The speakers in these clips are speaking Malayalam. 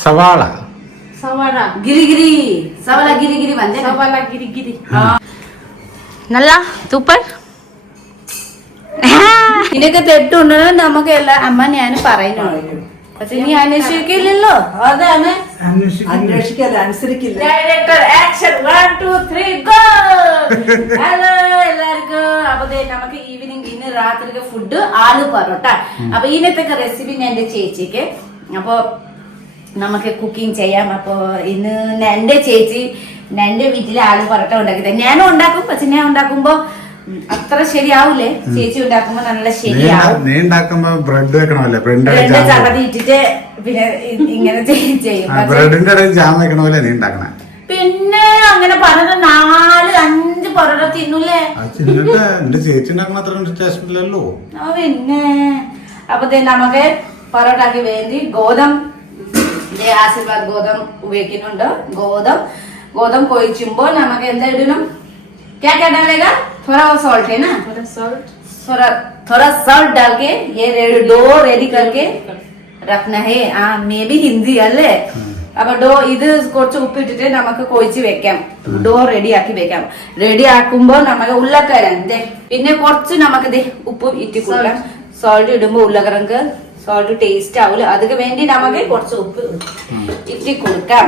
सवाला सवाला गिरिगिरी सवाला गिरिगिरी भन्दै सवाला गिरिगिरी നല്ല സൂപ്പർ ഇതിനൊക്കെ തെറ്റുണ്ടെന്ന് നമുക്ക് എല്ലാ അമ്മ ഞാൻ പറയുന്നുള്ളൂ പക്ഷെ നീ അന്വേഷിക്കില്ലല്ലോ അതാണ് അന്വേഷിക്കല്ല അനുസരിക്കില്ല. Director action 1 2 3 go. ഹലോ എല്ലാവർക്കും. അപ്പൊ നമുക്ക് ഈവനിങ് ഇന്ന് രാത്രിക്ക് ഫുഡ് ആലു പൊറോട്ട. അപ്പൊ ഇതിനത്തെ റെസിപ്പി എന്റെ ചേച്ചിക്ക് അപ്പൊ നമുക്ക് കുക്കിംഗ് ചെയ്യാം. അപ്പൊ ഇന്ന് എന്റെ ചേച്ചി എന്റെ വീട്ടില് ആലു പൊറോട്ട ഉണ്ടാക്കി ഞാനും ഉണ്ടാക്കും. പക്ഷെ ഞാൻ ഉണ്ടാക്കുമ്പോ അത്ര ശരിയാവൂലേ, ചേച്ചി ഉണ്ടാക്കുമ്പോ നല്ല ശരിയാവും. നീ ഉണ്ടാക്കുമ്പോ ബ്രെഡ് വെക്കണമല്ലേ? ബ്രെഡ് ചമ്മതി ഇട്ടിട്ട് പിന്നെ ഇങ്ങനെ ചെയ്യും. ബ്രെഡിന്റെ ഇടയിൽ ജാം വെക്കണമല്ലേ നീ ഉണ്ടാക്കണേ? പിന്നെ അങ്ങനെ പറഞ്ഞ 4-5 പൊറോട്ട തിന്നൂലേ? എന്റെ ചേച്ചി ഉണ്ടാക്കണ അത്ര ടേസ്റ്റ് ഇല്ലല്ലോ. പിന്നെ അപ്പൊ നമുക്ക് പൊറോട്ടക്ക് വേണ്ടി ഗോതമ്പ് ആശീർവാദ് ഗോതമ്പ് ഉപയോഗിക്കുന്നുണ്ട്. ഗോതമ്പ് കൊഴിച്ചുമ്പോ നമുക്ക് എന്താ ഇടണം? क्या क्या डालेगा? थोड़ा सॉल्ट है ना, थोड़ा सॉल्ट डाल के ये डो रेडी करके रखना है. मे बी हिंदी अल्ले. അപ്പൊ ഡോ ഇത് കുറച്ച് ഉപ്പിട്ടിട്ട് നമുക്ക് കൊഴിച്ച് വെക്കാം. ഡോ റെഡി ആക്കി വെക്കാം. റെഡി ആക്കുമ്പോ നമുക്ക് ഉരുളക്കിഴങ്ങ് പിന്നെ കുറച്ച് നമുക്ക് ഉപ്പ് ഇട്ടി കൊടുക്കാം. സോൾട്ട് ഇടുമ്പോ ഉരുളക്കിഴങ്ങ് സോൾട്ട് ടേസ്റ്റ് ആവില്ല. അതിന് വേണ്ടി നമുക്ക് കുറച്ച് ഉപ്പ് ഇട്ടി കൊടുക്കാം.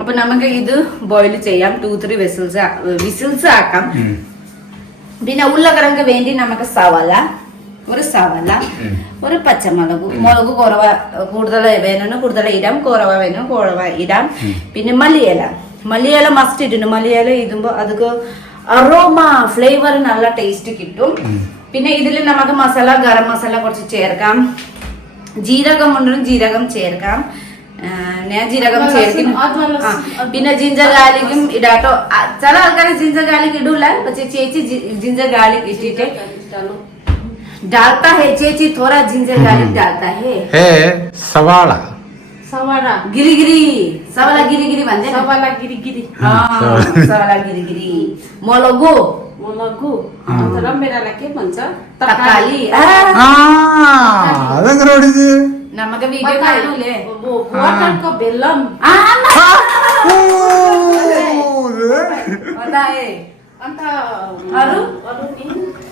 അപ്പൊ നമുക്ക് ഇത് ബോയിൽ ചെയ്യാം. 2-3 വിസിൽസ് ആക്കാം. പിന്നെ ഉരുളക്കിഴങ്ങ് വേണ്ടി നമുക്ക് സവാള, ഒരു മുളക് കൂടുതൽ വേണം കൂടുതൽ ഇടാം, കുറവ ഇടാം. പിന്നെ മല്ലിയില മസ്റ്റ് ഇട്ടുണ്ട്. മല്ലിയില ഇടുമ്പോ അതൊക്കെ അറോമ ഫ്ലേവർ നല്ല ടേസ്റ്റ് കിട്ടും. പിന്നെ ഇതിൽ നമുക്ക് മസാല ഗരം മസാല കുറച്ച് ചേർക്കാം. ജീരകം ഉണ്ടെങ്കിൽ ജീരകം ചേർക്കാം. ഞാൻ ജീരകം ചേർക്കും. പിന്നെ ജിഞ്ചർ ഗാർലിക്കും ഇടാട്ടോ. ചില ആൾക്കാർ ജിഞ്ചർ ഗാർലിക് ഇടൂല. പക്ഷെ ചേച്ചി ജിഞ്ചർ ഗാർലിക് ഇട്ടിട്ട് डालता है. ചേച്ചി थोड़ा जिंजर गार्लिक डालता है. सवाला सवाला सवाला गिरिगिरी भन्दै सवाला गिरिगिरी सवाला गिरिगिरी. मुलगु तर मेरालाई के भन्छ? तकाली. അതെങ്ങനെ ഓടിച്ച് നമുക്ക് വീഡിയോ കാണൂലേ? वाटरको बेलम अन्त अरु नि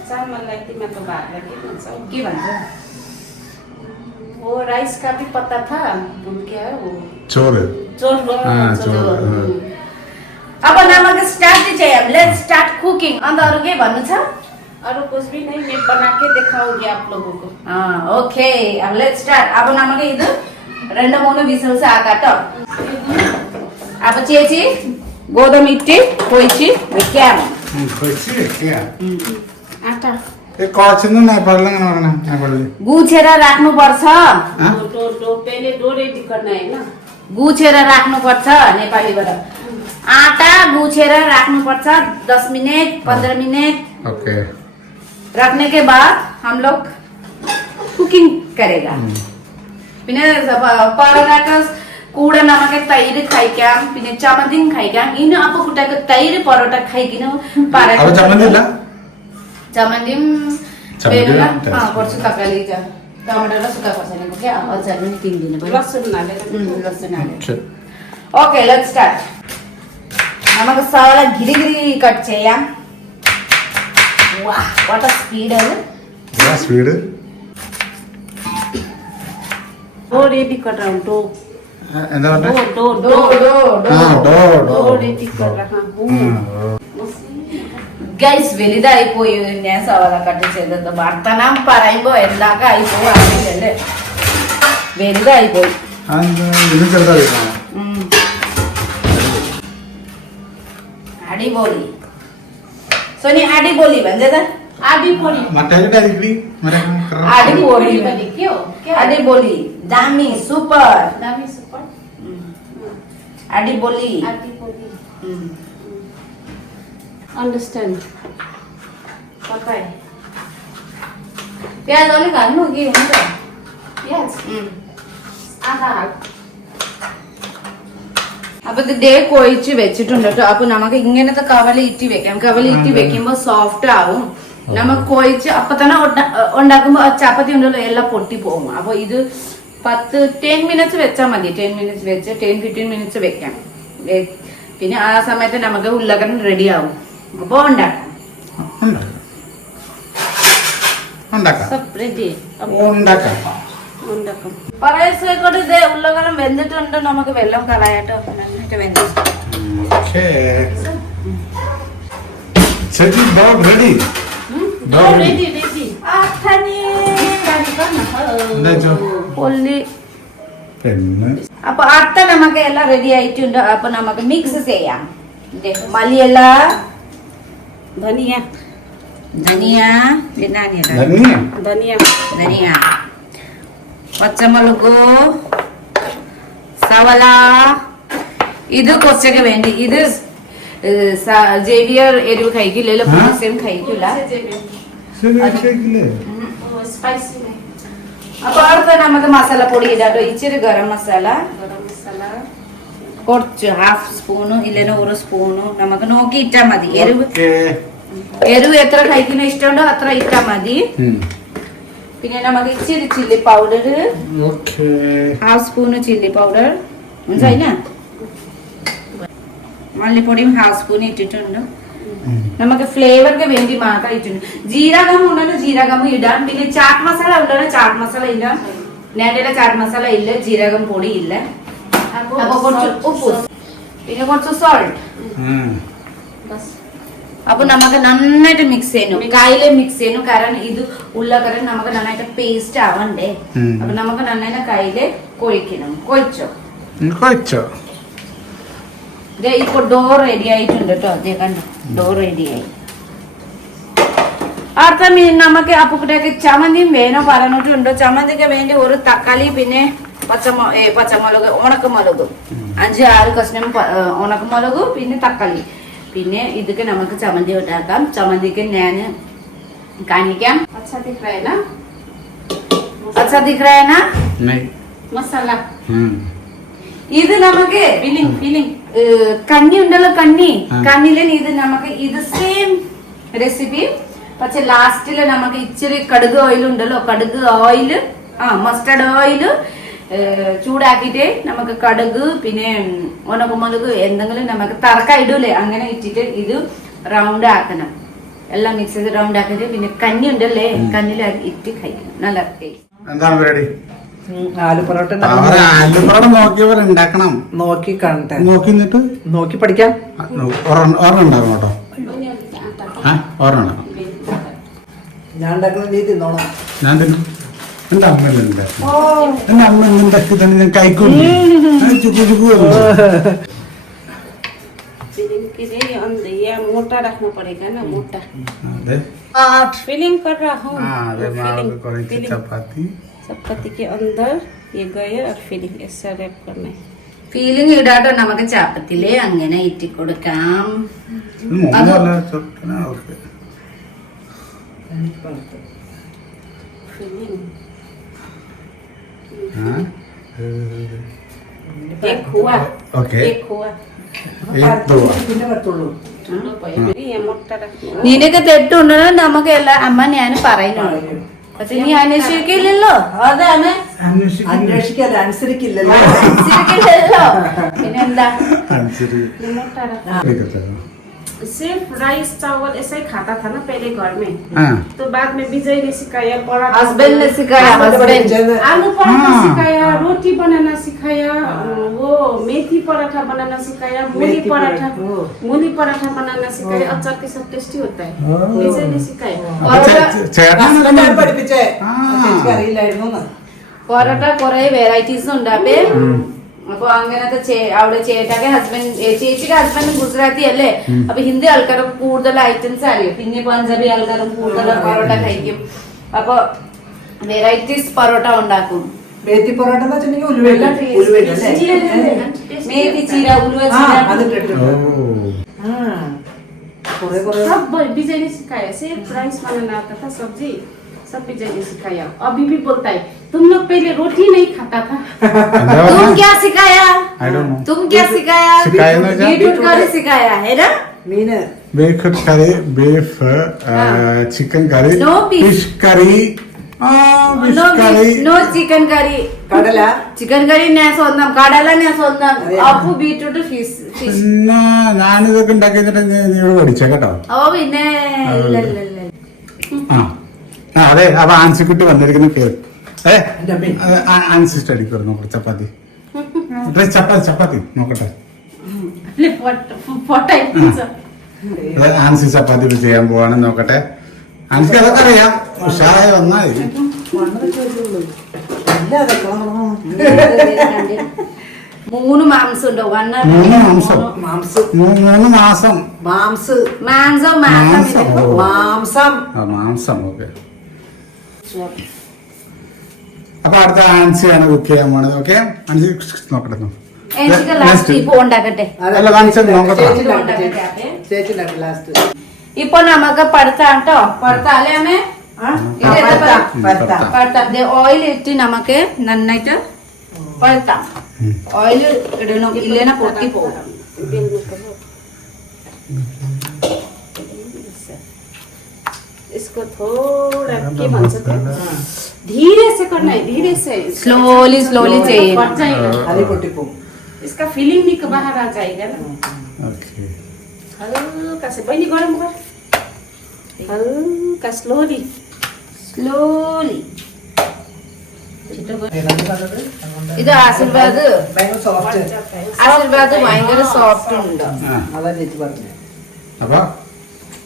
चामललाई तिमीको भातलाई के भन्छ? के भन्छ? वो राइस का भी पता था, भूल गया वो. ചോറ്. अब നമുക്ക് स्टार्ट ചെയ്യാം. Let's start cooking. अन्त अरु के भन्नु छ? अरू कुछ भी नहीं, मैं बना के दिखाऊंगी आप लोगों को. ओके, अब लेट्स स्टार्ट. अब നമുക്ക് ഇത് 2-3 വിസിൽസ് ആക്കാട്ടോ. അപ്പൊ ചേച്ചി ഗോതമ്പ് ഇട്ട് കൊഴിച്ച് വെക്കാം. आटा കുറച്ചൊന്നും നേപ്പാളിൽ എങ്ങനെ പറയണേ? നേപ്പാളിൽ गुछेर राख्नु पर्छ. डो पहले डो रेडी करना है ना. गुछेर राख्नु पर्छ. नेपालीबाट आटा गुछेर राख्नु पर्छ 10 मिनट 15 मिनट. ഓക്കെ. रखने के बाद हम लोग कुकिंग करेगा. പിന്നെ പൊറോട്ടക്ക് കൂടെ നമുക്ക് തൈര് കഴിക്കാം. പിന്നെ ചമ്മന്തിയും കഴിക്കാം. ഇനി അപ്പൊ കുട്ടികൾക്ക് തൈര് പൊറോട്ട കഴിക്കുന്നു പറയാം. ചമ്മന്തിയും കുറച്ച് തക്കാളി ടൊമാറ്റോ സുഖ കുറച്ച് അച്ചാറിന് തിന്നിന് लसुन हालेर. Okay, let's start. നമുക്ക് സവാള ഗിരിഗിരി കട്ട് ചെയ്യാം. വാട്ട് എ സ്പീഡ് അത്. സ്പീഡ്. डो रेडी कर रहा हूँ. डो എന്താ പറഞ്ഞേ? डो ഡോ ഡോ ഡോ डो रेडी कर रहा हूँ. ഗൈസ് വലുതായിപ്പോയി ഞാൻ സവാള കട്ട് ചെയ്തത്. വർത്തനം പറയുമ്പോ എന്തൊക്കെ ആയിപ്പോയി അറിയില്ലല്ലേ. വലുതായിപ്പോയി. ഇത് ചെറുതായി അടിപൊളി. സോനി അടിപൊളി ഭഞ്ചത अडिपोली മറ്റേ അടിപൊളി अडिपोली भने के हो? अडिपोली दामी सुपर दामी सुपर अडिपोली. अडिपोली अंडरस्टैंड. पता है. प्याज अलिक हाल्नु कि हुन्छ? प्याज आधा हाल. അപ്പൊ ഇത് കൊഴിച്ച് വെച്ചിട്ടുണ്ട് കേട്ടോ. അപ്പൊ നമുക്ക് ഇങ്ങനത്തെ കവല ഇറ്റി വെക്കാം. കവല ഇറ്റി വെക്കുമ്പോ സോഫ്റ്റ് ആവും. നമുക്ക് കൊഴിച്ച് അപ്പൊ തന്നെ ഉണ്ടാക്കുമ്പോ ചപ്പാത്തി ഉണ്ടല്ലോ എല്ലാം പൊട്ടി പോകും. അപ്പൊ ഇത് 10 മിനിറ്റ്സ് വെച്ചാൽ മതി. 10 മിനിറ്റ്സ് വെച്ച് 10-15 മിനിറ്റ്സ് വെക്കാം. പിന്നെ ആ സമയത്ത് നമുക്ക് ഉരുളക്കിഴങ്ങ് റെഡി ആവും. അപ്പൊ ഉണ്ടാക്കാം. പറയസോട്ട് ഇത് ഉരുളക്കിഴങ്ങ് വെന്തിട്ടുണ്ട്. നമുക്ക് വെള്ളം കളയാട്ടോ. നന്നായിട്ട് വെന്ത് അപ്പൊ അത്ത നമുക്ക് എല്ലാം റെഡി ആയിട്ടുണ്ട്. അപ്പൊ നമുക്ക് മിക്സ് ചെയ്യാം. മല്ലിയില, ധനിയ ധനിയ ധനിയ പച്ചമുളക്, സവള. ഇത് കുറച്ചൊക്കെ വേണ്ടി. ഇത് ജേവിയർ എരിവ് കഴിക്കില്ലല്ലോ, സെയിം കഴിക്കില്ല. അപ്പൊ അടുത്ത നമുക്ക് മസാലപ്പൊടി ഇടാട്ടോ. ഇച്ചിരി ഗരം മസാല, കുറച്ച് 1/2 സ്പൂണ് ഇല്ലെങ്കിലും 1 സ്പൂണ് നമുക്ക് നോക്കി ഇട്ടാ മതി. എരിവ് എത്ര കഴിക്കുന്ന ഇഷ്ടമുണ്ടോ അത്ര ഇട്ടാ മതി. പിന്നെ നമുക്ക് ഇച്ചിരി chilli powder, 1/2 spoon chilli powder. മനസ്സിലായില്ല? മല്ലിപ്പൊടിയും 1/2 സ്പൂൺ ഇട്ടിട്ടുണ്ട്. നമുക്ക് ഫ്ലേവർക്ക് വേണ്ടി മാത്രം ഇട്ടിട്ടുണ്ട്. ജീരകം ഉണ്ടല്ലോ, ജീരകം ഇടാം. പിന്നെ ചാറ്റ് മസാല ഉണ്ടല്ലോ, ചാറ്റ് മസാല ഇടാം. നേരത്തെ ചാറ്റ് മസാല ഇല്ല, ജീരകം പൊടി ഇല്ല. അപ്പൊ കുറച്ച് ഉപ്പ്, പിന്നെ കുറച്ച് സോൾട്ട്. അപ്പൊ നമുക്ക് നന്നായിട്ട് മിക്സ് ചെയ്യുന്നു. കയ്യില് മിക്സ് ചെയ്യുന്നു. കാരണം ഇത് ഉരുളക്കിഴങ്ങ് നമുക്ക് നന്നായിട്ട് പേസ്റ്റ് ആവണ്ടേ. അപ്പൊ നമുക്ക് നന്നായിട്ട് കയ്യില് കൊഴിക്കണം. കൊഴിച്ചോ. ഇപ്പൊ ഡോ റെഡി ആയിട്ടുണ്ട് കേട്ടോ. അതേ കണ്ടോ, ഡോ റെഡി ആയി. അടുത്ത നമുക്ക് അപ്പുക്കുട്ടേക്ക് ചമ്മന്തിയും വേണോ പറഞ്ഞിട്ടുണ്ടോ. ചമ്മന്തിക്ക് വേണ്ടി 1 തക്കാളി, പിന്നെ പച്ചമുളക്, ഉണക്കമുളക് 5-6 കഷ്ണം ഉണക്കമുളക്, പിന്നെ തക്കാളി. പിന്നെ ഇതൊക്കെ നമുക്ക് ചമ്മന്തി ഉണ്ടാക്കാം. ചമ്മന്തിക്ക് ഞാൻ കാണിക്കാം. അച്ഛാ ദിഖ് रहा है ना മസാല. ഇത് നമുക്ക് ഫില്ലിംഗ് കഞ്ഞി ഉണ്ടല്ലോ, കണ്ണില് ഇത് നമുക്ക് ഇത് സെയിം റെസിപ്പി. പക്ഷെ ലാസ്റ്റില് നമുക്ക് ഇച്ചിരി കടുക് ഓയിൽ ഉണ്ടല്ലോ, കടുക് ഓയില് മസ്റ്റർഡ് ഓയില് ചൂടാക്കിയിട്ട് നമുക്ക് കടുക്, പിന്നെ ഉണക്കമുളക് എന്തെങ്കിലും നമുക്ക് തറക്ക ഇടൂലേ, അങ്ങനെ ഇട്ടിട്ട് ഇത് റൗണ്ട് ആക്കണം. എല്ലാം മിക്സ് ചെയ്ത് റൗണ്ട് ആക്കിയിട്ട് പിന്നെ കഞ്ഞി ഉണ്ടല്ലേ, കഞ്ഞിൽ ഇട്ട് കഴിക്കണം. നല്ല ടേസ്റ്റ്. എന്താണ് പരിപാടി? ആലു പൊറോട്ട നോക്കിയവർ ഉണ്ടാക്കണം. നോക്കി കാണട്ടെ, നോക്കി പഠിക്കാം. ഓർമ്മ ഉണ്ടാകും കേട്ടോ. ഓർമ്മ ഉണ്ടാകും. ഞാൻ ഉണ്ടാക്കുന്ന നീ തിന്നോണം. ഞാൻ തിന്നും. എന്റെ അമ്മ ഉണ്ടാക്കി തന്നെ ഞാൻ കഴിക്കൂല. ये मोटा रखना पड़ेगा ना, मोटा फिलिंग कर रहा हूँ. चपाती के अंदर ये गए और फिलिंग ऐसा रैप करना है. ഫീലിംഗ് ഇടാട്ടോ നമുക്ക് ചാപ്പത്തില് അങ്ങനെ ഇറ്റി കൊടുക്കാം. एक हुआ. പിന്നെ പറ്റുള്ളൂ. ये मोटा रखना. നിനക്ക് തെറ്റുണ്ടോ നമുക്ക് എല്ലാ അമ്മ ഞാൻ പറയുന്നുള്ളൂ. പക്ഷെ നീ അന്വേഷിക്കില്ലല്ലോ. അതാണ് അന്വേഷിക്കാതെ അനുസരിക്കില്ലല്ലോ. പിന്നെന്താ? सिर्फ राइस चावल ऐसे ही खाता था ना पहले घर में. तो बाद में विजय ने सिखाया, पराठा, हस्बैंड ने सिखाया, आलू पराठा सिखाया, रोटी बनाना सिखाया, वो मेथी पराठा बनाना सिखाया, मूली पराठा बनाना सिखाया. अचार के साथ टेस्टी होता है. विजय ने सिखाया. പൊറോട്ട കുറെ വെറൈറ്റീസ് ഉണ്ട്. അപ്പൊ അങ്ങനത്തെ അവിടെ ചേട്ടാക്കെ ചേച്ചിയുടെ ഹസ്ബൻഡ് ഗുജറാത്തി അല്ലേ. അപ്പൊ ഹിന്ദി ആൾക്കാരും കൂടുതൽ ഐറ്റംസ് അറിയും. പിന്നെ പഞ്ചാബി ആൾക്കാരും കൂടുതൽ പൊറോട്ട കഴിക്കും. അപ്പൊ വെറൈറ്റീസ് പൊറോട്ട ഉണ്ടാക്കും. മേത്തി പൊറോട്ട മേത്തി ചീര, ഉലുവ सब विजय ने सिखाया. सिर्फ राइस बनाना आता था, सब्जी सब विजय ने सिखाया. अभी भी बोलता है तुम लोग पहले रोटी नहीं खाता था. तुम क्या सिखाया? बीटरूट करी सिखाया है ना. മീന്, ബീഫ് കറി, ബീഫ് ചിക്കൻ കറി, No beef. Fish curry. ആ ഫിഷ് No കറി beef, no chicken curry. കടല ചിക്കൻ കറി ഞാൻ സ്വന്തം, കടല ഞാൻ സ്വന്തം, അപ്പു ബീറ്റ്റൂട്ട് ഫിഷ്. പിന്നെ ഞാനിതൊക്കെ ഉണ്ടാക്കി നീ പഠിച്ചേ കേട്ടോ. ഓ പിന്നെ ഇല്ല ഇല്ല ഇല്ല. ആ ആ, അതെ അപ്പൊ ആൻസിക്കുട്ടി വന്നിരിക്കുന്ന കേക്ക് എന്റെ അമ്മേ. ആൻസി സ്റ്റഡിക്ക് വരും നോക്കട്ടെ ചപ്പാത്തി ചപ്പാത്തി നോക്കട്ടെ. ആൻസി ചപ്പാത്തി ചെയ്യാൻ പോവാണ് നോക്കട്ടെ. ആൻസിക്ക് അതൊക്കെ അറിയാം, ഉഷാറായി വന്നാൽ മൂന്ന് മാംസം ഉണ്ടോ? 3 മാസം മാംസം 3 മാസം മാംസ് മാംസം മാംസം ഓ. മാംസം ആ മാംസം ഓക്കെ. അപ്പൊ അടുത്ത ആൻസിയാണ് കുക്ക് ചെയ്യാൻ പോണത്. ഓക്കെ ആൻസി നോക്കട്ടെ. എനിക്ക് ലാസ്റ്റ് ഇപ്പൊ ഉണ്ടാക്കട്ടെ. അല്ല കാണിച്ചത് നോക്കട്ടെ. ചേച്ചി ലാസ്റ്റ് ഇപ്പൊ നമുക്ക് പടുത്താം കേട്ടോ. പടുത്താം അല്ലേ അമ്മേ? പടുത്താം. ഓയിൽ ഇട്ട് നമുക്ക് നന്നായിട്ട് പടുത്താം. ഓയിൽ ഇടണം, ഇല്ലേന പൊട്ടി പോകും. इसको थोड़ा के भन्छ त धीरे से करना है, धीरे से स्लोली स्लोली चाहिए. पड़ जाएगा, അത് പൊട്ടിപ്പോ इसका फीलिंग भी बाहर आ जाएगा ना. ഓക്കെ हल्का से बहिनी गरम कर, हल्का स्लोली സ്ലോലി. ഇത് ആശീർവാദ്. ഭയങ്കര സോഫ്റ്റ് ആശീർവാദ് ഭയങ്കര സോഫ്റ്റ് ഉണ്ട്. അതാ ചേച്ചി പറഞ്ഞു. അപ്പൊ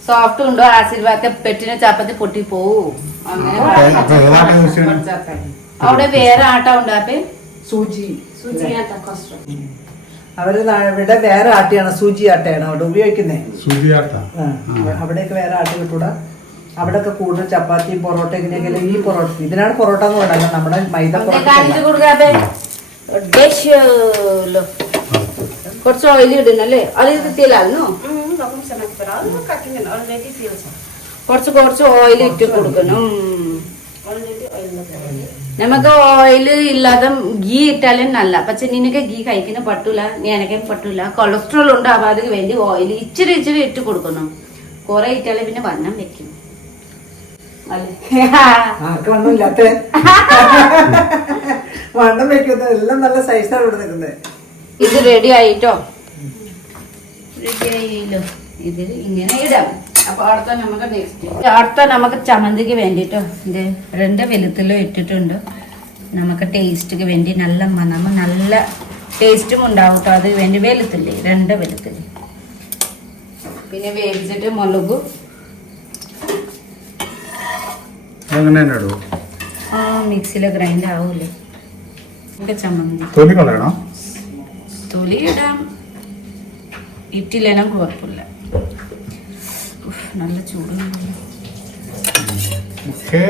സോഫ്റ്റ് ഉണ്ടോ ആശീർവാദത്തെ പെട്ടിന് ചപ്പാത്തി പൊട്ടി പോവും. അങ്ങനെ അപ്പൊ ഏതാണ് വിഷയം? അവിടെ വേറെ ആട്ട ഉണ്ടാപ്പേ. സൂചി सूजी आटा कस्टर्ड അവര് ഇവിടെ വേറെ ആട്ടയാണ്, സൂചി ആട്ടയാണ് അവിടെ ഉപയോഗിക്കുന്നത്. സുജിയാട്ട അവിടെയൊക്കെ വേറെ ആട്ട കിട്ടൂടാ. അവിടെയൊക്കെ കൂടുതൽ ചപ്പാത്തി പൊറോട്ട ഇങ്ങനെയൊക്കെ ഈ പൊറോട്ട ഇതിനാണ് പൊറോട്ട എന്ന് പറയുന്നത്. നമ്മുടെ മൈദ കാണിച്ചു പൊറോട്ട കൊടുക്കാപ്പേ. കുറച്ച് ഓയിൽ ഇടുന്നല്ലേ? അത് കിട്ടിയില്ലായിരുന്നു. गरम से मत पर हल्का किन ऑलरेडी तेल छ, കുറച്ച് കുറച്ച് ഓയിൽ ഇട്ട് കൊടുക്കണം. ऑलरेडी ऑयल लगा നമുക്ക് ഓയിൽ ഇല്ലാതെ ഗീ ഇട്ടാലും നല്ല. പക്ഷെ നിനക്ക് ഗീ കഴിക്കുന്ന പറ്റൂല, ഞാനൊക്കെ പറ്റൂല. കൊളസ്ട്രോൾ ഉണ്ട്. അപ്പൊ അതിന് വേണ്ടി ഓയിൽ ഇച്ചിരി ഇച്ചിരി ഇട്ട് കൊടുക്കണം. കുറെ ഇട്ടാലും പിന്നെ വണ്ണം വെക്കും അല്ലേ? ആർക്ക് വണ്ണമില്ലാത്ത വണ്ണം വെക്കുന്നത് എല്ലാം നല്ല സൈസാണ് ഇവിടെ നിൽക്കുന്നത്. ഇത് റെഡി ആയിട്ടോ? റെഡി ആയില്ലോ. ഇത് ഇങ്ങനെ ഇടാം. അപ്പൊ അടുത്ത നമുക്ക് നെക്സ്റ്റ് അടുത്ത നമുക്ക് ചമ്മന്തിക്ക് വേണ്ടിട്ടോ ഇത് 2 വെളുത്തുള്ളി ഇട്ടിട്ടുണ്ട്. നമുക്ക് ടേസ്റ്റിക്ക് വേണ്ടി നല്ല മണം നല്ല ടേസ്റ്റും ഉണ്ടാവും കേട്ടോ. അത് വേണ്ടി വെളുത്തുള്ളി 2 വെളുത്തുള്ളി, പിന്നെ വേവിച്ചിട്ട് മുളക് അങ്ങനെ ഇടൂ. ആ മിക്സിയിൽ ഗ്രൈൻഡ് ആവൂലേ. ചമ്മന്തി തൊലി കളയണോ? തൊലി ഇടാം, ഇട്ടില്ലേനും കുഴപ്പമില്ല. നല്ല ചൂടുണ്ട്. ഓക്കെ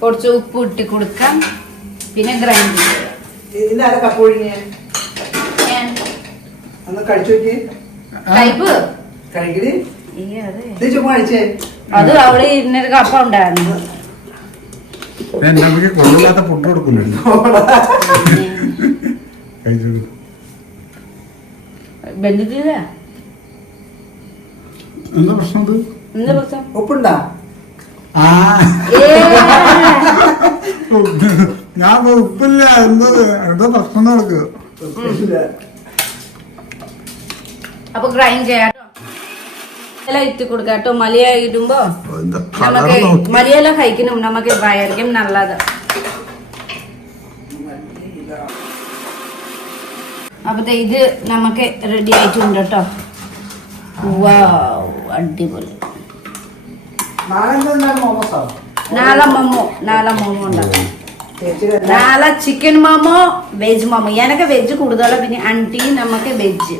കുറച്ച് ഉപ്പ് ഇട്ട് കൊടുക്കാം, പിന്നെ ഗ്രൈൻഡ് ചെയ്യാം. ഇന്നാരെ കപ്പ് ഒഴിഞ്ഞ ഒന്ന് കഴിച്ചു നോക്കി ടൈപ്പ് കഴിക്കടി. അതെ, ഇത് ചുമ്മാ കഴിച്ചേ. അത് അവിടെ ഇരുന്നൊരു കപ്പ ഉണ്ടായിരുന്നു. നമുക്ക് കൊള്ളില്ലാത്ത ഫുഡ് കൊടുക്കുന്നുണ്ട്. കഴിച്ചു ബന്ധിട്ടില്ല. എന്താ പ്രശ്നം? ഇത് എന്താ പ്രശ്നം? ഉപ്പുണ്ടാ? ആ ഏ, ഞാൻ ഉപ്പില്ല. എന്താ പ്രശ്നം നടക്കുക? അപ്പൊ ഗ്രൈൻഡ് ചെയ്യാട്ടോ. എല്ലാം ഇട്ട് കൊടുക്കാട്ടോ. മലയ ഇടുമ്പോ എന്താ കളർ നമുക്ക് നോക്കി. മലയെല്ലാം കഴിക്കണം, നമുക്ക് വയറിക്കും നല്ലത്. അപ്പത്തെ ഇത് നമുക്ക് റെഡി ആയിട്ടുണ്ട് കേട്ടോ. വാവ്, അടിപൊളി. മോമോസോ നാളെ മോമോ ഉണ്ടാക്കാം. നാളെ ചിക്കൻ മോമോ, വെജ് മോമോ. എനക്ക് വെജ് കൂടുതലാണ്, പിന്നെ ആന്റി നമുക്ക് വെജ്.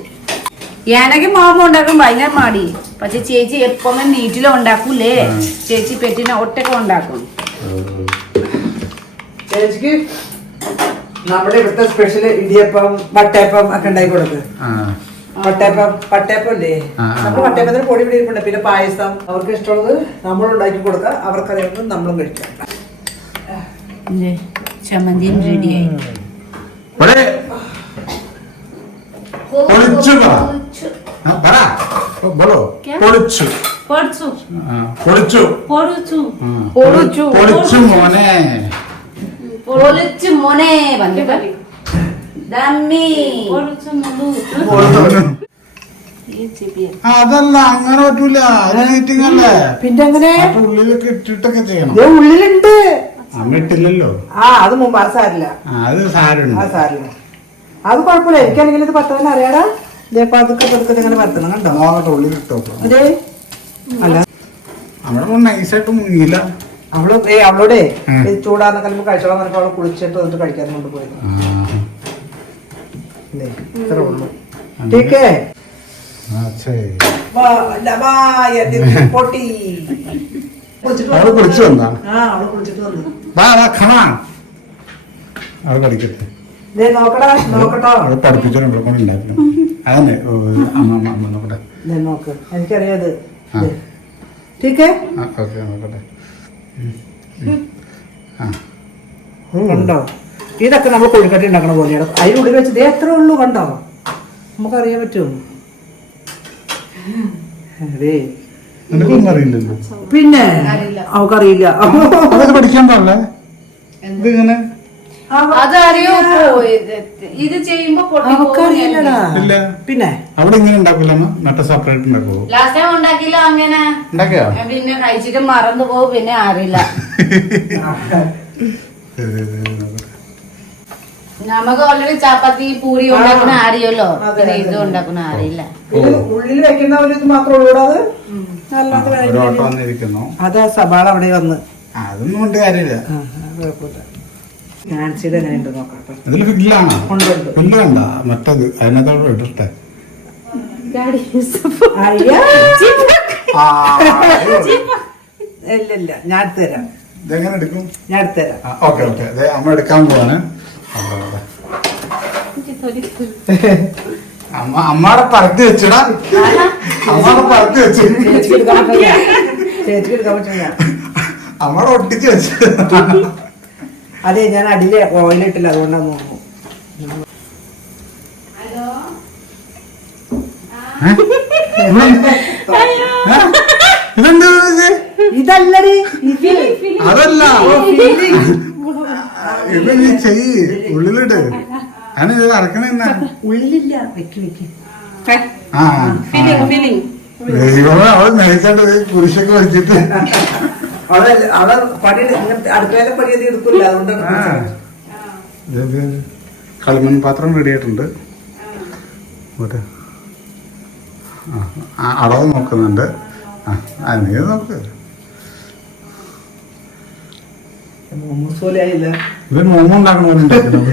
എനിക്ക് മോമോ ഉണ്ടാക്കും ഭയങ്കര മടി. പക്ഷെ ചേച്ചി എപ്പോഴും വീട്ടിലും ഉണ്ടാക്കൂലേ. ചേച്ചി പെട്ടിനെ ഒറ്റക്ക് ഉണ്ടാക്കും. ചേച്ചിക്ക് നമ്മുടെ ഇവിടുത്തെ സ്പെഷ്യൽ ഇടിയപ്പം വട്ടയപ്പം ഒക്കെ ഉണ്ടാക്കി കൊടുക്ക്. പട്ടയപ്പം ഇല്ലേ, നമ്മൾ പട്ടയപ്പത്തിന് പൊടി പിടിയിട്ടുണ്ട്. പിന്നെ പായസം അവർക്ക് ഇഷ്ടമുള്ളത് നമ്മൾ ഉണ്ടാക്കി കൊടുക്കുക, അവർക്കറിയാവുന്നത് നമ്മളും കഴിക്കാം. ചമ്മന്തിയും റെഡിയായി. പൊളിച്ചു പറ. പറ. ബോളോ. क्या? പൊളിച്ചു. പൊടിച്ചു പൊളിച്ചു പൊടിച്ചു പൊളിച്ചു. പൊളിച്ചു മോനെ. പൊളിച്ചു മോനെ പറഞ്ഞു ഡമ്മി. പൊടിച്ചു മുളു ഈ ചിപ്പിയ അതല്ല അങ്ങനെ പറ്റൂല, അത് മീറ്റിംഗ് അല്ലേ. പിന്നെ എങ്ങനെ അപ്പൊ ഉള്ളിലൊക്കെ ഇട്ടിട്ടൊക്കെ ചെയ്യണം. ദേ ഉള്ളിലുണ്ട്. അമ്മ ഇട്ടില്ലല്ലോ. അത് മുമ്പ് അത് സാരില്ല. അത് സാരുണ്ട്. അത് സാരില്ല, അത് കുഴപ്പമില്ല. എനിക്കാണെങ്കിൽ ഇത് പത്തവന് അറിയാടാ. ഇതേപ്പോ അതൊക്കെ പതുക്കെ ഇങ്ങനെ പരത്തണം കണ്ടോ. നോക്കട്ടെ ഉള്ളിലിട്ടോ. അതെ അല്ല അവിടെ നൈസായിട്ട് മുങ്ങിയില്ല. അവളോടെ ചൂടാന്ന് കളയുമ്പോ കഴിച്ചോളാൻ പറഞ്ഞപ്പോ അവള് കുളിച്ചിട്ട് വന്നിട്ട് കഴിക്കാൻ കൊണ്ടുപോയത്. ഇത്രേ ഉള്ളൂ. ടീക്കേ പൊട്ടി അവള് കുളിച്ചു വന്നാ. അവള് കുളിച്ചിട്ട് വന്നു. അവള് പഠിക്കട്ടെ. നോക്കടാ നോക്കട്ടോ. അവള് പഠിപ്പിച്ചോ നമ്മളെ കൊണ്ട് ഉണ്ടാക്കണം. അതന്നെ അമ്മ നോക്കട്ടെ. നോക്ക്, എനിക്കറിയാത്. ടീക്കേ ഓക്കെ നോക്കട്ടെ. കണ്ടോ, ഇതൊക്കെ നമ്മൾ കൊഴുക്കട്ടി ഉണ്ടാക്കണ പോലെയാണ്. അതിനുള്ളിൽ വെച്ച് ഇതേ എത്ര ഉള്ളൂ കണ്ടോ, നമുക്കറിയാൻ പറ്റും. അതെ എനിക്കൊന്നും അറിയില്ലല്ലോ. പിന്നെ അവക്കറിയില്ല. അതൊക്കെ പഠിക്കാൻ പാടില്ലേ ഇതിങ്ങനെ? അതറിയോ ഇത് ചെയ്യുമ്പോ അവക്കറിയില്ലടാ. ഇല്ല. പിന്നെ അവിടെ ഇങ്ങനെ ഉണ്ടാക്കില്ല, നട്ട സെപ്പറേറ്റ് ഉണ്ടാക്കുമോ? ലാസ്റ്റ് ടൈം ഉണ്ടാക്കില്ല അങ്ങനെ. ഉണ്ടാക്കിയോ? പിന്നെ കഴിച്ചിട്ട് മറന്നു പോകും, പിന്നെ അറിയില്ല. നമുക്ക് ഓൾറെഡി ചപ്പാത്തി പൂരി ഉണ്ടാക്കുന്ന അറിയല്ലോ, പിന്നെ ഇത് ഉണ്ടാക്കുന്ന അറിയില്ല. ഉള്ളിൽ വെക്കുന്ന ഒരു ഇത് മാത്രമേ ഉള്ളൂ. അത് ഒരു ഓട്ടം വന്നിരിക്കുന്നു. അതാ സവാള അവിടെ വന്ന്. അതൊന്നും കൊണ്ട് കാര്യമില്ല. നാൻസിയുടെ എങ്ങനെ ഉണ്ട് നോക്കട്ടെ. ഇതില് ഫില്ലാണ്. ഉണ്ട്. ഫില്ല് വേണ്ട, മറ്റത് അതിനകത്തോടെ ഇട്ടിട്ടെ. ഇല്ല ഞാൻ എടുത്തുതരാം. ഇതെങ്ങനെ എടുക്കും? ഞാൻ എടുത്തുതരാം. Okay okay. അതെ അമ്മ എടുക്കാൻ പോവാണ്. അമ്മയുടെ പറത്തി വെച്ചടാ. അമ്മയുടെ പറത്തി വെച്ചു. ചേച്ചിക്ക് എടുക്കാൻ പറ്റില്ല. അമ്മയുടെ ഒട്ടിച്ച് വെച്ചു. അതെ ഞാൻ അടിയില് ഓയിലിട്ടില്ല, അതുകൊണ്ടാന്ന് തോന്നുന്നു. ഇതെന്താ? ഇതല്ലടി അതല്ല, ഇത് നീ ചെയ്യ്, ഉള്ളിലിട്ട്. അതിന് ഇത് അടക്കണെന്നാ? ഉള്ളിലില്ല. വെക്ക് വെക്ക്. ആ ഫീലിംഗ് അവള് നയിച്ചാണ്ട് കുരിശൊക്കെ വെച്ചിട്ട് അവിടെ പണി അടുക്കളയിലെ പണി അത് എടുക്കില്ല, അതുകൊണ്ടാണ്. കളിമൺ പാത്രം റെഡി ആയിട്ടുണ്ട്. അളവ് നോക്കുന്നുണ്ട്. അതിന് നോക്ക്. മോമോസ് പോലെ ആയില്ല. ഇത് മോമോ ഉണ്ടാക്കണ പോലെ ഉണ്ടാക്കുന്നത്.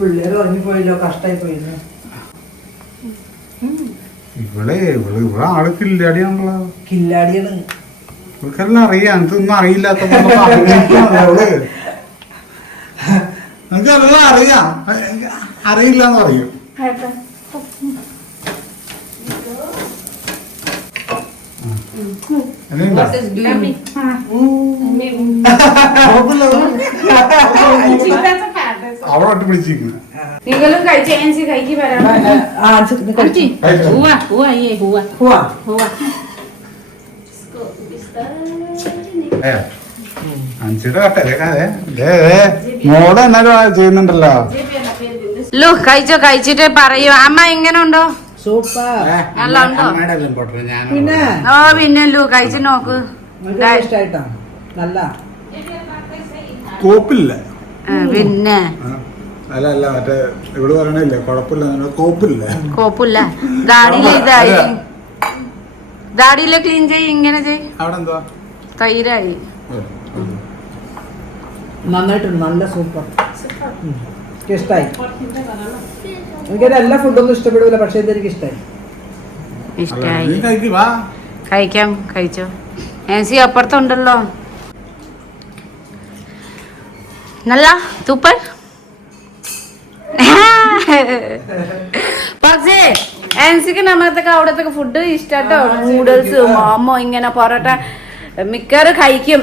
പിള്ളേര് ഉറങ്ങിപ്പോയില്ലോ, കഷ്ടായി പോയില്ലോ. ഇവിടെ ആള് കില്ലാടിയാണല്ലോ. കില്ലാടിയാണ്. ഇവർക്കെല്ലാം അറിയാം. എനിക്കൊന്നും അറിയില്ലാത്ത എനിക്കെല്ലാം അറിയാം. അറിയില്ല എന്ന് പറയും. അവിടെ ഒട്ടി പിടിച്ചിരിക്കുന്നു. നിങ്ങളും കഴിച്ച ഏൻസി കഴിക്കി വരാം. അഞ്ചിട്ട് കട്ടേ മോള് എന്നാലും ചെയ്യുന്നുണ്ടല്ലോ. കഴിച്ചിട്ട് പറയൂ അമ്മ എങ്ങനെ ഉണ്ടോ? സൂപ്പർ. നല്ല ഉണ്ടോ? പിന്നെ പിന്നെ കഴിച്ചു നോക്ക്. ഇഷ്ടായിട്ടോ? നല്ല കോപ്പില്ല. പിന്നെ അല്ല അല്ല മറ്റേ ഇവിടെ പറയണില്ലേ, കുഴപ്പമില്ല, കോപ്പില്ല. കോപ്പില്ല. ദാടിയിലെ ഇതായി, ദാടിയിലെ ക്ലീൻ ചെയ്യ്, ഇങ്ങനെ ചെയ്. അവിടെ എന്തുവാ? തൈരായി. നന്നായിട്ടുണ്ട്, നല്ല സൂപ്പർ. ഇഷ്ടായി. എനിക്കത് എല്ലാ ഫുഡൊന്നും ഇഷ്ടപ്പെടില്ല, പക്ഷെ ഇതെനിക്ക് ഇഷ്ടായി. ഇഷ്ടായി. കഴിക്കാം, കഴിച്ചോ. ഏൻസി അപ്പുറത്തുണ്ടല്ലോ. നല്ല സൂപ്പർ. പക്ഷേ ഏൻസിക്ക് നമ്മളത്തൊക്കെ അവിടത്തൊക്കെ ഫുഡ് ഇഷ്ടാട്ടോ. നൂഡിൽസ്, മോമോ, ഇങ്ങനെ പൊറോട്ട മിക്കവാറും കഴിക്കും.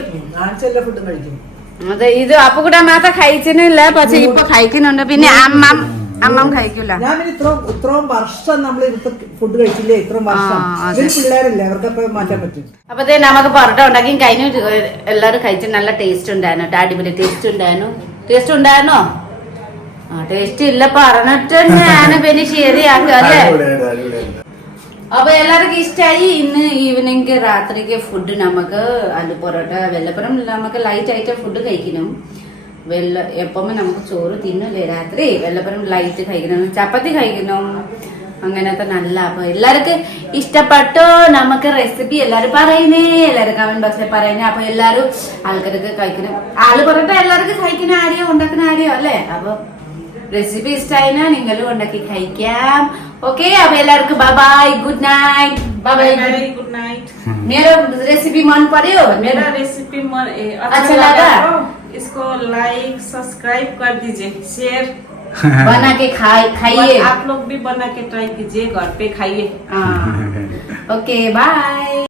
എല്ലാ ഫുഡും കഴിക്കും. അതെ ഇത് അപ്പൊ കൂടെ മാത്രം കഴിച്ചില്ല പക്ഷെ ഇപ്പൊ കഴിക്കുന്നുണ്ട് പിന്നെ അമ്മം കഴിക്കൂല ഞാൻ പിന്നെ ഇത്രയും വർഷം നമ്മൾ ഇവിടുത്തെ ഫുഡ് കഴിച്ചില്ലേ ഇത്രയും വർഷം ഇവര് പിള്ളേരല്ലേ അവർക്കപ്പൊ മാറ്റാൻ പറ്റും. അപ്പൊ നമുക്ക് പൊറോട്ട ഉണ്ടാക്കി കഴിഞ്ഞു എല്ലാരും കഴിച്ചു നല്ല ടേസ്റ്റ് ഉണ്ടായിരുന്നു കേട്ടോ അടിപൊളി ടേസ്റ്റ് ഉണ്ടായിരുന്നോ ആ ടേസ്റ്റ് ഇല്ല പറഞ്ഞിട്ട് ഞാൻ പിന്നെ ശരിയാക്കുക അല്ലേ അപ്പൊ എല്ലാവർക്കും ഇഷ്ടമായി ഇന്ന് ഈവനിങ് രാത്രിക്ക് ഫുഡ് നമുക്ക് അത് പൊറോട്ട വെള്ളപ്പുറം നമുക്ക് ലൈറ്റ് ആയിട്ട് ഫുഡ് കഴിക്കണം എപ്പോഴും നമുക്ക് ചോറ് തിന്നില്ലേ രാത്രി വെള്ളപ്പുറം ലൈറ്റ് കഴിക്കണം ചപ്പാത്തി കഴിക്കണം അങ്ങനത്തെ നല്ല അപ്പൊ എല്ലാവർക്കും ഇഷ്ടപ്പെട്ടോ നമുക്ക് റെസിപ്പി എല്ലാരും പറയുന്നേ എല്ലാരും കമന്റ് ബോക്സിൽ പറയുന്നേ അപ്പൊ എല്ലാരും ആൾക്കാർക്ക് കഴിക്കണം ആള് പൊറോട്ട എല്ലാവർക്കും കഴിക്കുന്ന ആരെയോ ഉണ്ടാക്കുന്ന ആരെയോ അല്ലേ അപ്പൊ റെസിപ്പി ഇഷ്ടമായിനാ നിങ്ങളും ഉണ്ടാക്കി കഴിക്കാം ओके अब എല്ലാവർക്കും bye bye good night bye bye good night मेरो रेसिपी मन पर्यो मेरा रेसिपी अच्छा लगा तो इसको लाइक सब्सक्राइब कर दीजिए शेयर बना के खाइए आप लोग भी बना के ट्राई कीजिए घर पे खाइए ओके बाय